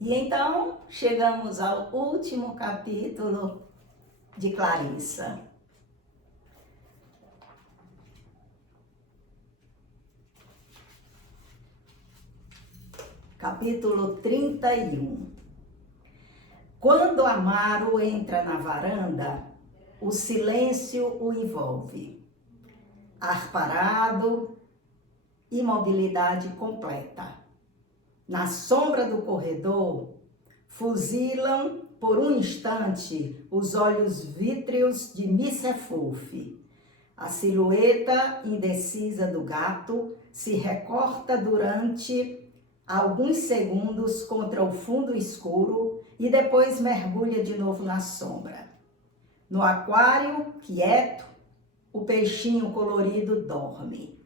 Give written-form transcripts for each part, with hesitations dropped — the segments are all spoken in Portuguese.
E então chegamos ao último capítulo de Clarissa. Capítulo 31. Quando Amaro entra na varanda, o silêncio o envolve. Ar parado, imobilidade completa. Na sombra do corredor, fuzilam por um instante os olhos vítreos de Missefulfe. A silhueta indecisa do gato se recorta durante alguns segundos contra o fundo escuro e depois mergulha de novo na sombra. No aquário, quieto, o peixinho colorido dorme.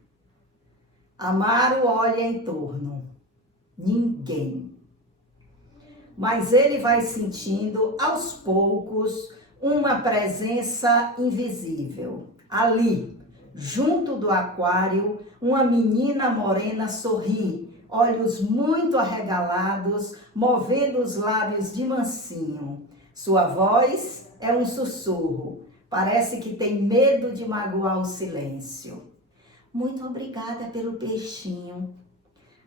Amaro olha em torno. Ninguém. Mas ele vai sentindo aos poucos uma presença invisível. Ali, junto do aquário, uma menina morena sorri, olhos muito arregalados, movendo os lábios de mansinho. Sua voz é um sussurro. Parece que tem medo de magoar o silêncio. Muito obrigada pelo peixinho.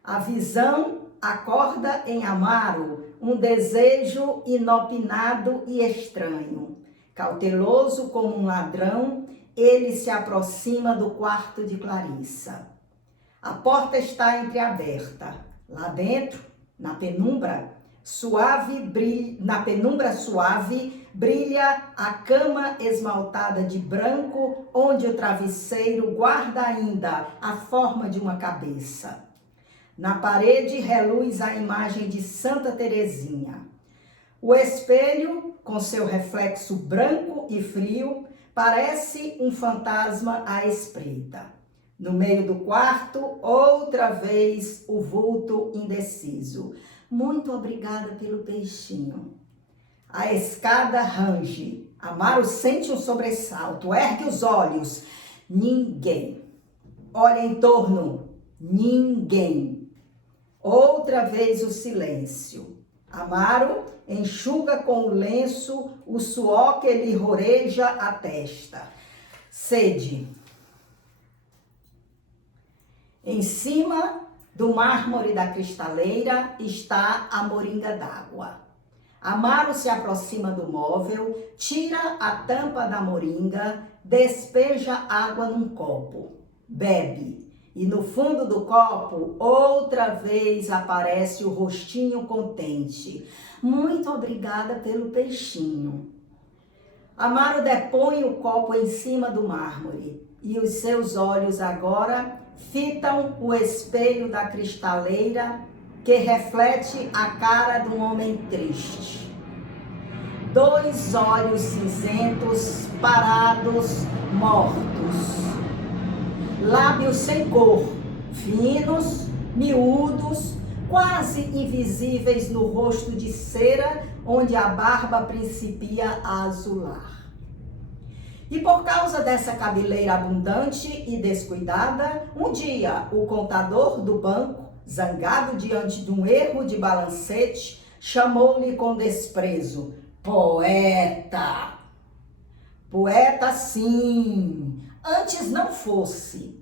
A visão acorda em Amaro um desejo inopinado e estranho. Cauteloso como um ladrão, ele se aproxima do quarto de Clarissa. A porta está entreaberta. Lá dentro, na penumbra suave, brilha a cama esmaltada de branco, onde o travesseiro guarda ainda a forma de uma cabeça. Na parede reluz a imagem de Santa Teresinha. O espelho, com seu reflexo branco e frio, parece um fantasma à espreita. No meio do quarto, outra vez, o vulto indeciso. Muito obrigada pelo peixinho. A escada range. Amaro sente um sobressalto, ergue os olhos. Ninguém. Olha em torno. Ninguém. Outra vez o silêncio. Amaro enxuga com o lenço o suor que lhe roreja a testa. Sede. Em cima do mármore da cristaleira está a moringa d'água. Amaro se aproxima do móvel, tira a tampa da moringa, despeja água num copo, bebe. E no fundo do copo, outra vez aparece o rostinho contente. Muito obrigada pelo peixinho. Amaro depõe o copo em cima do mármore e os seus olhos agora fitam o espelho da cristaleira que reflete a cara de um homem triste. Dois olhos cinzentos, parados, mortos. Lábios sem cor, finos, miúdos, quase invisíveis no rosto de cera, onde a barba principia a azular. E por causa dessa cabeleira abundante e descuidada, um dia o contador do banco, zangado diante de um erro de balancete, chamou-lhe com desprezo: poeta. Poeta sim, antes não fosse.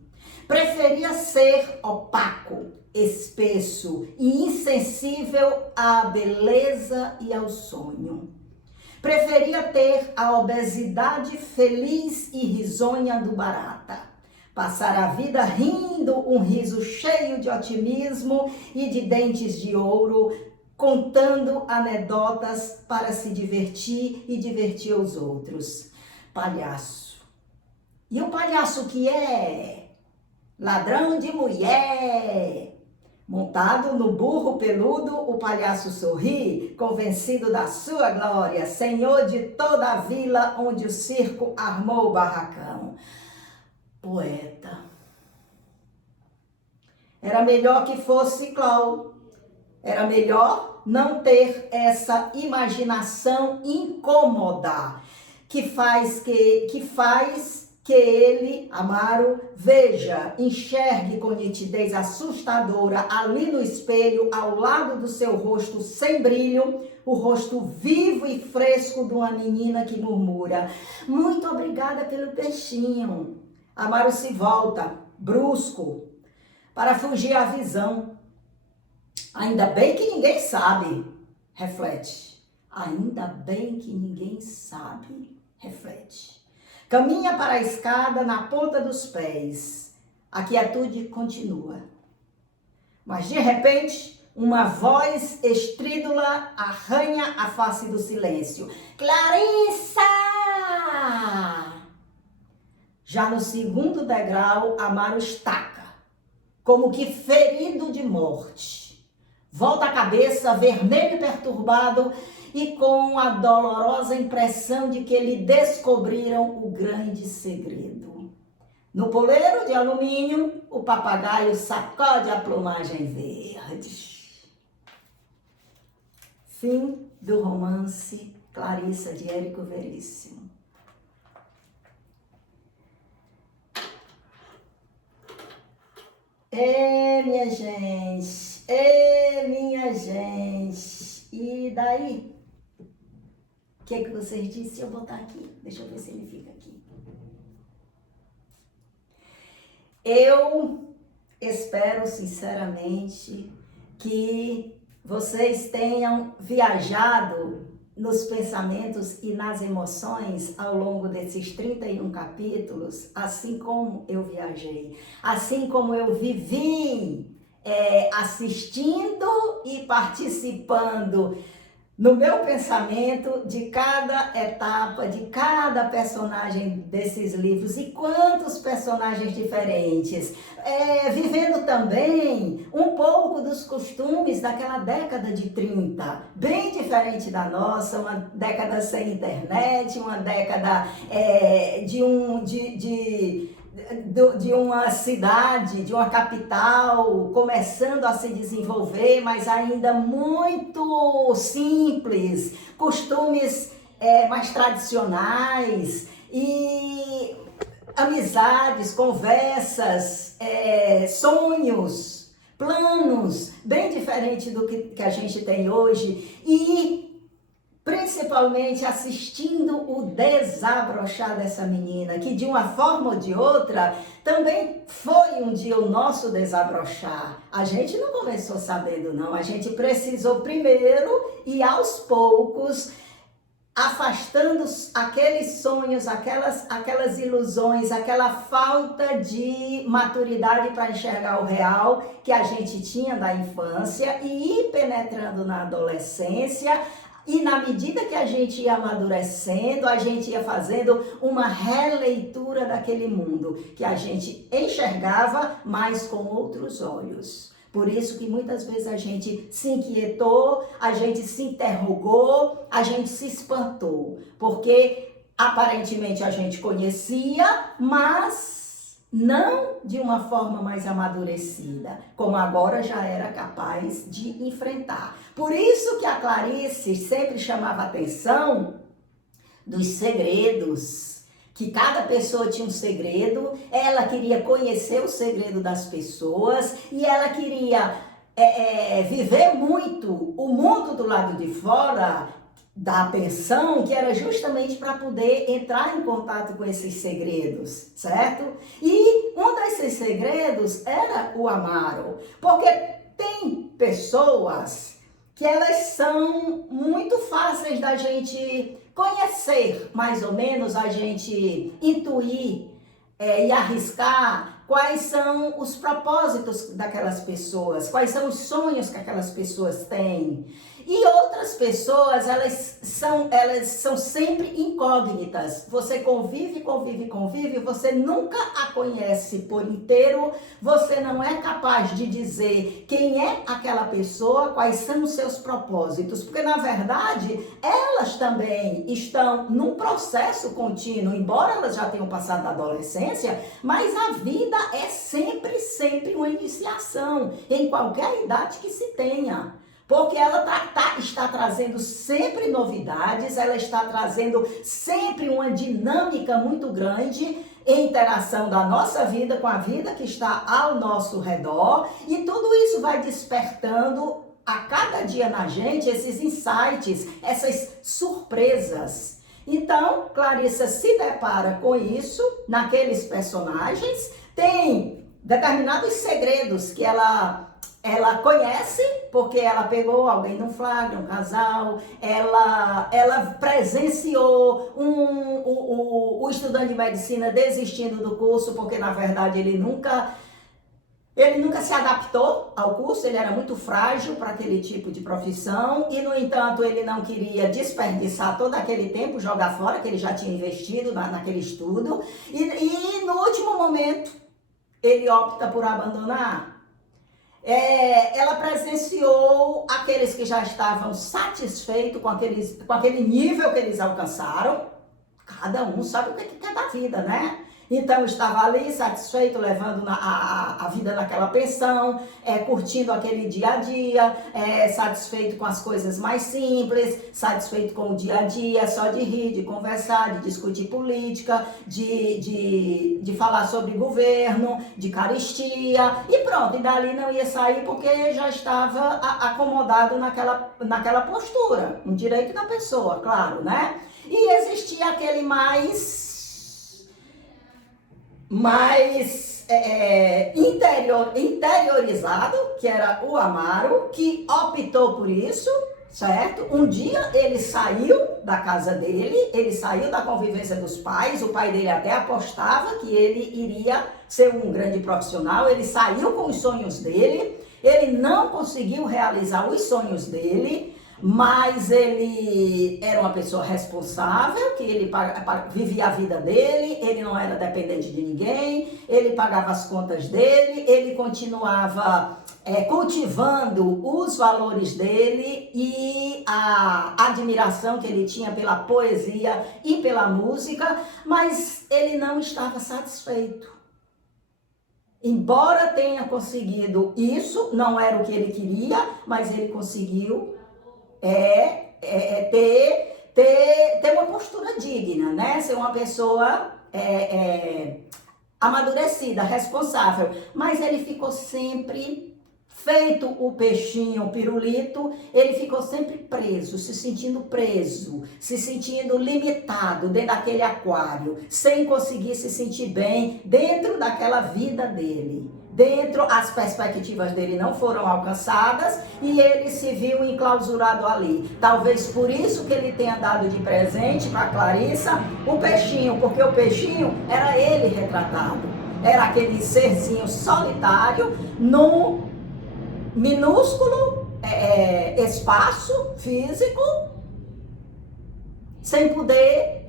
Preferia ser opaco, espesso e insensível à beleza e ao sonho. Preferia ter a obesidade feliz e risonha do barata. Passar a vida rindo um riso cheio de otimismo e de dentes de ouro, contando anedotas para se divertir e divertir os outros. Palhaço. E o palhaço que é? Ladrão de mulher. Montado no burro peludo, o palhaço sorri, convencido da sua glória, senhor de toda a vila onde o circo armou o barracão. Poeta. Era melhor que fosse Clau. Era melhor não ter essa imaginação incômoda que faz que ele, Amaro, veja, enxergue com nitidez assustadora ali no espelho, ao lado do seu rosto sem brilho, o rosto vivo e fresco de uma menina que murmura: muito obrigada pelo peixinho. Amaro se volta, brusco, para fugir à visão. Ainda bem que ninguém sabe, reflete. Ainda bem que ninguém sabe, reflete. Caminha para a escada na ponta dos pés. A quietude continua. Mas de repente, uma voz estrídula arranha a face do silêncio. Clarissa! Já no segundo degrau, Amaro estaca, como que ferido de morte. Volta a cabeça, vermelho e perturbado, e com a dolorosa impressão de que lhe descobriram o grande segredo. No poleiro de alumínio, o papagaio sacode a plumagem verde. Fim do romance Clarissa, de Érico Veríssimo. Minha gente, minha gente, e daí? O que vocês disseram? Se eu botar aqui, deixa eu ver se ele fica aqui. Eu espero sinceramente que vocês tenham viajado nos pensamentos e nas emoções ao longo desses 31 capítulos, assim como eu viajei, assim como eu vivi assistindo e participando no meu pensamento de cada etapa, de cada personagem desses livros, e quantos personagens diferentes, vivendo também um pouco dos costumes daquela década de 30, bem diferente da nossa, uma década sem internet, uma década de uma cidade, de uma capital começando a se desenvolver, mas ainda muito simples, costumes mais tradicionais e amizades, conversas, sonhos, planos, bem diferente do que a gente tem hoje, e principalmente assistindo o desabrochar dessa menina, que de uma forma ou de outra também foi um dia o nosso desabrochar. A gente não começou sabendo, não. A gente precisou primeiro e aos poucos afastando aqueles sonhos, aquelas ilusões, aquela falta de maturidade para enxergar o real que a gente tinha da infância e ir penetrando na adolescência. E na medida que a gente ia amadurecendo, a gente ia fazendo uma releitura daquele mundo que a gente enxergava, mas com outros olhos. Por isso que muitas vezes a gente se inquietou, a gente se interrogou, a gente se espantou. Porque aparentemente a gente conhecia, mas não de uma forma mais amadurecida, como agora já era capaz de enfrentar. Por isso que a Clarice sempre chamava atenção dos segredos, que cada pessoa tinha um segredo, ela queria conhecer o segredo das pessoas e ela queria viver muito o mundo do lado de fora da pensão, que era justamente para poder entrar em contato com esses segredos, certo? E um desses segredos era o Amaro, porque tem pessoas que elas são muito fáceis da gente conhecer, mais ou menos, a gente intuir e arriscar quais são os propósitos daquelas pessoas, quais são os sonhos que aquelas pessoas têm. E outras pessoas, elas são sempre incógnitas. Você convive, você nunca a conhece por inteiro, você não é capaz de dizer quem é aquela pessoa, quais são os seus propósitos, porque na verdade, elas também estão num processo contínuo, embora elas já tenham passado da adolescência, mas a vida é sempre uma iniciação, em qualquer idade que se tenha. Porque ela está trazendo sempre novidades, ela está trazendo sempre uma dinâmica muito grande em interação da nossa vida com a vida que está ao nosso redor, e tudo isso vai despertando a cada dia na gente esses insights, essas surpresas. Então, Clarissa se depara com isso naqueles personagens, tem determinados segredos que ela conhece, porque ela pegou alguém no flagra, um casal, ela presenciou o estudante de medicina desistindo do curso, porque na verdade ele nunca se adaptou ao curso, ele era muito frágil para aquele tipo de profissão e, no entanto, ele não queria desperdiçar todo aquele tempo, jogar fora, que ele já tinha investido naquele estudo, e no último momento ele opta por abandonar. Ela presenciou aqueles que já estavam satisfeitos com aquele nível que eles alcançaram. Cada um sabe o que quer da vida, né? Então, estava ali satisfeito, levando a vida naquela pensão, curtindo aquele dia a dia, satisfeito com as coisas mais simples, satisfeito com o dia a dia, só de rir, de conversar, de discutir política, de falar sobre governo, de caristia, e pronto, e dali não ia sair porque já estava acomodado naquela postura, um direito da pessoa, claro, né? E existia aquele mais interiorizado, que era o Amaro, que optou por isso, certo? Um dia ele saiu da casa dele, ele saiu da convivência dos pais, o pai dele até apostava que ele iria ser um grande profissional, ele saiu com os sonhos dele, ele não conseguiu realizar os sonhos dele, mas ele era uma pessoa responsável, que ele vivia a vida dele, ele não era dependente de ninguém, ele pagava as contas dele, ele continuava cultivando os valores dele e a admiração que ele tinha pela poesia e pela música, mas ele não estava satisfeito. Embora tenha conseguido isso, não era o que ele queria, mas ele conseguiu ter uma postura digna, né? Ser uma pessoa amadurecida, responsável. Mas ele ficou sempre feito o peixinho, o pirulito, ele ficou sempre preso, se sentindo limitado dentro daquele aquário, sem conseguir se sentir bem dentro daquela vida dele. Dentro, as perspectivas dele não foram alcançadas e ele se viu enclausurado ali. Talvez por isso que ele tenha dado de presente para Clarissa o peixinho, porque o peixinho era ele retratado. Era aquele serzinho solitário num minúsculo espaço físico, sem poder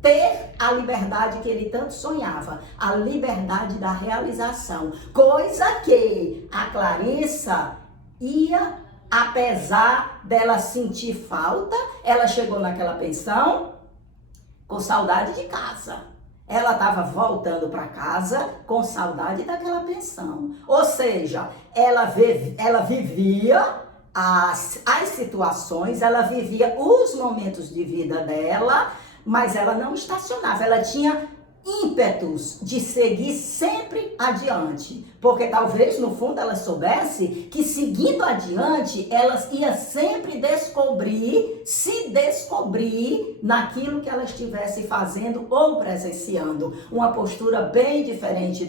ter a liberdade que ele tanto sonhava, a liberdade da realização, coisa que a Clarissa ia, apesar dela sentir falta, ela chegou naquela pensão com saudade de casa. Ela estava voltando para casa com saudade daquela pensão. Ou seja, ela vivia as situações, ela vivia os momentos de vida dela, mas ela não estacionava, ela tinha ímpetos de seguir sempre adiante, porque talvez no fundo ela soubesse que seguindo adiante, ela ia sempre se descobrir naquilo que ela estivesse fazendo ou presenciando, uma postura bem diferente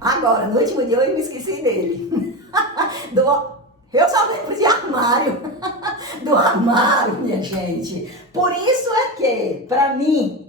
Agora, no último dia eu me esqueci dele, eu só lembro de armário, do armário, minha gente. Por isso é que, para mim,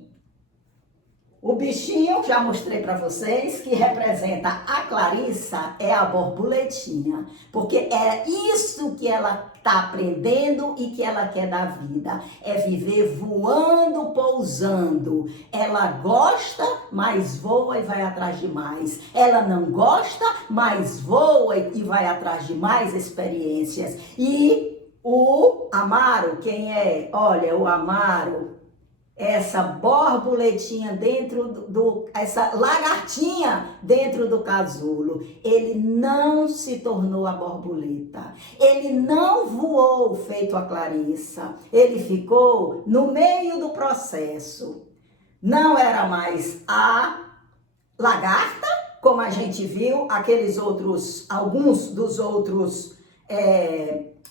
o bichinho, já mostrei para vocês, que representa a Clarissa, é a borboletinha. Porque é isso que ela está aprendendo e que ela quer da vida. É viver voando, pousando. Ela gosta, mas voa e vai atrás de mais. Ela não gosta, mas voa e vai atrás de mais experiências. E o Amaro, quem é? Olha, o Amaro essa borboletinha essa lagartinha dentro do casulo. Ele não se tornou a borboleta. Ele não voou feito a Clarissa. Ele ficou no meio do processo. Não era mais a lagarta, como a gente viu, alguns dos outros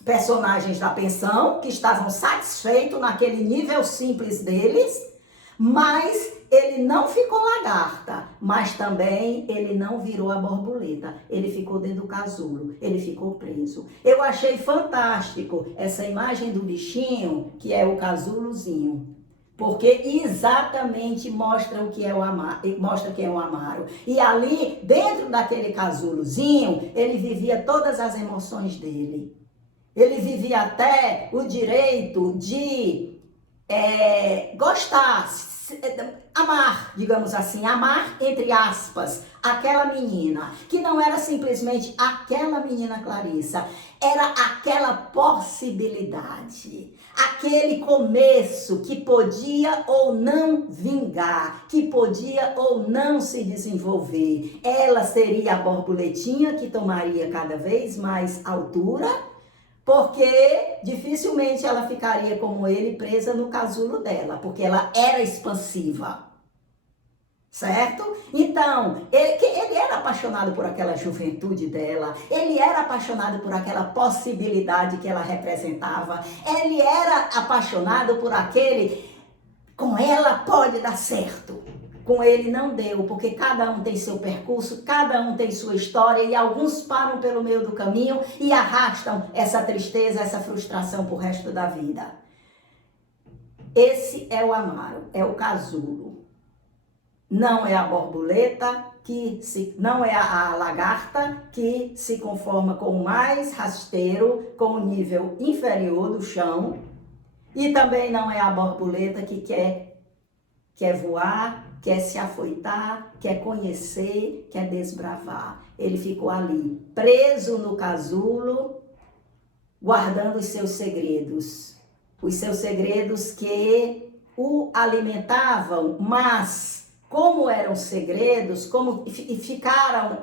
personagens da pensão, que estavam satisfeitos naquele nível simples deles, mas ele não ficou lagarta, mas também ele não virou a borboleta, ele ficou dentro do casulo, ele ficou preso. Eu achei fantástico essa imagem do bichinho, que é o casulozinho, porque exatamente mostra o que é o Amaro, mostra quem é o Amaro. E ali, dentro daquele casulozinho, ele vivia todas as emoções dele. Ele vivia até o direito de gostar, amar, digamos assim, amar, entre aspas, aquela menina, que não era simplesmente aquela menina Clarissa, era aquela possibilidade, aquele começo que podia ou não vingar, que podia ou não se desenvolver. Ela seria a borboletinha que tomaria cada vez mais altura, porque dificilmente ela ficaria como ele presa no casulo dela, porque ela era expansiva, certo? Então, ele era apaixonado por aquela juventude dela, ele era apaixonado por aquela possibilidade que ela representava, ele era apaixonado por aquele, com ela pode dar certo. Com ele não deu, porque cada um tem seu percurso, cada um tem sua história e alguns param pelo meio do caminho e arrastam essa tristeza, essa frustração pro resto da vida. Esse é o Amaro, é o casulo. Não é a borboleta, não é a lagarta que se conforma com o mais rasteiro, com o nível inferior do chão. E também não é a borboleta que quer voar, quer se afoitar, quer conhecer, quer desbravar. Ele ficou ali, preso no casulo, guardando os seus segredos que o alimentavam, mas como eram segredos, como ficaram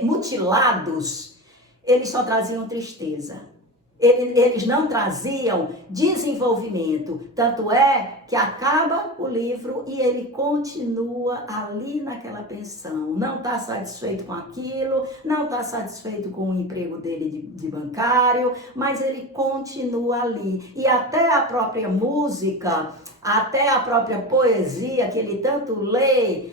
mutilados, eles só traziam tristeza. Eles não traziam desenvolvimento, tanto é que acaba o livro e ele continua ali naquela pensão, não está satisfeito com aquilo, não está satisfeito com o emprego dele de bancário, mas ele continua ali. E até a própria música, até a própria poesia que ele tanto lê,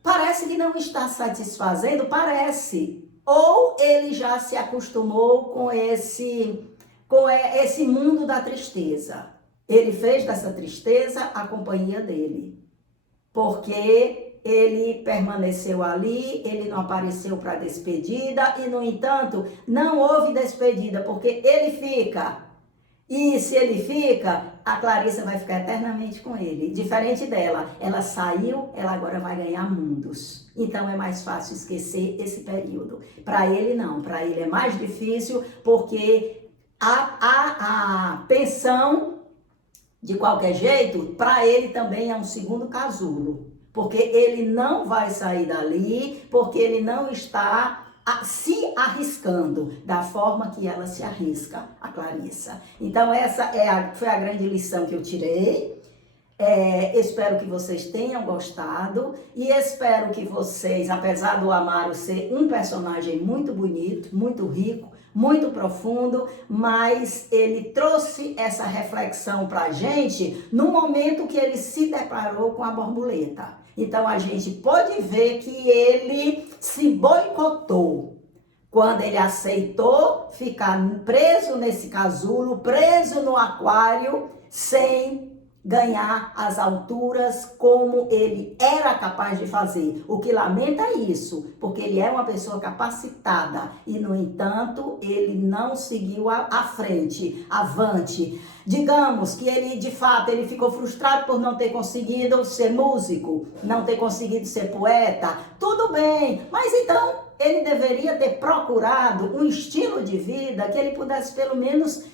parece que não está satisfazendo, parece. Ou ele já se acostumou com esse mundo da tristeza. Ele fez dessa tristeza a companhia dele. Porque ele permaneceu ali, ele não apareceu para despedida e, no entanto, não houve despedida, porque ele fica. E se ele fica, a Clarissa vai ficar eternamente com ele. Diferente dela, ela saiu, ela agora vai ganhar mundos. Então é mais fácil esquecer esse período. Para ele não, para ele é mais difícil, porque a pensão, de qualquer jeito, para ele também é um segundo casulo. Porque ele não vai sair dali, porque ele não está se arriscando da forma que ela se arrisca, a Clarissa. Então essa foi a grande lição que eu tirei. Espero que vocês tenham gostado e espero que vocês, apesar do Amaro ser um personagem muito bonito, muito rico, muito profundo, mas ele trouxe essa reflexão pra gente no momento que ele se deparou com a borboleta. Então a gente pode ver que ele se boicotou quando ele aceitou ficar preso nesse casulo, preso no aquário, sem ganhar as alturas como ele era capaz de fazer. O que lamenta é isso, porque ele é uma pessoa capacitada e, no entanto, ele não seguiu à frente, avante. Digamos que ele, de fato, ele ficou frustrado por não ter conseguido ser músico, não ter conseguido ser poeta. Tudo bem, mas então ele deveria ter procurado um estilo de vida que ele pudesse pelo menos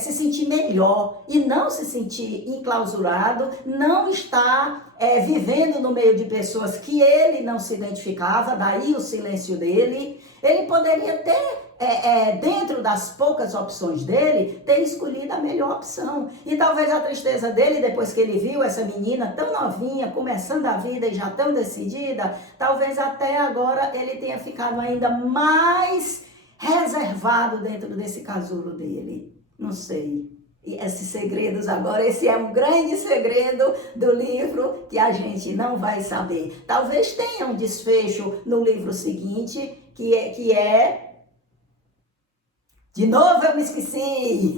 se sentir melhor e não se sentir enclausurado, não estar vivendo no meio de pessoas que ele não se identificava, daí o silêncio dele. Ele poderia ter, dentro das poucas opções dele, ter escolhido a melhor opção. E talvez a tristeza dele, depois que ele viu essa menina tão novinha, começando a vida e já tão decidida, talvez até agora ele tenha ficado ainda mais reservado dentro desse casulo dele. Não sei. E esses segredos agora, esse é um grande segredo do livro que a gente não vai saber. Talvez tenha um desfecho no livro seguinte, que é... De novo eu me esqueci.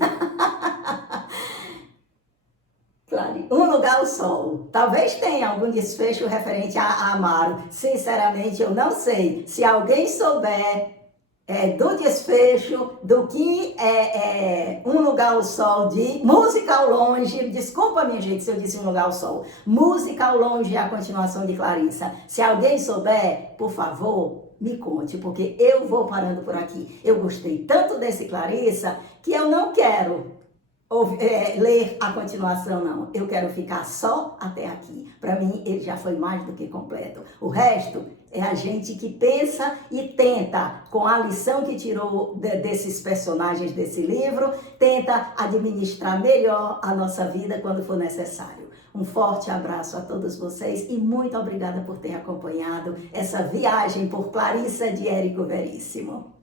Claro, Um Lugar ao Sol. Talvez tenha algum desfecho referente a Amaro. Sinceramente, eu não sei. Se alguém souber do desfecho, do que Um Lugar ao Sol de Música ao Longe, desculpa minha gente se eu disse Um Lugar ao Sol, Música ao Longe é a continuação de Clarissa. Se alguém souber, por favor, me conte, porque eu vou parando por aqui. Eu gostei tanto desse Clarissa que eu não quero ler a continuação, não. Eu quero ficar só até aqui. Para mim, ele já foi mais do que completo. O resto é a gente que pensa e tenta, com a lição que tirou desses personagens desse livro, tenta administrar melhor a nossa vida quando for necessário. Um forte abraço a todos vocês e muito obrigada por ter acompanhado essa viagem por Clarissa de Érico Veríssimo.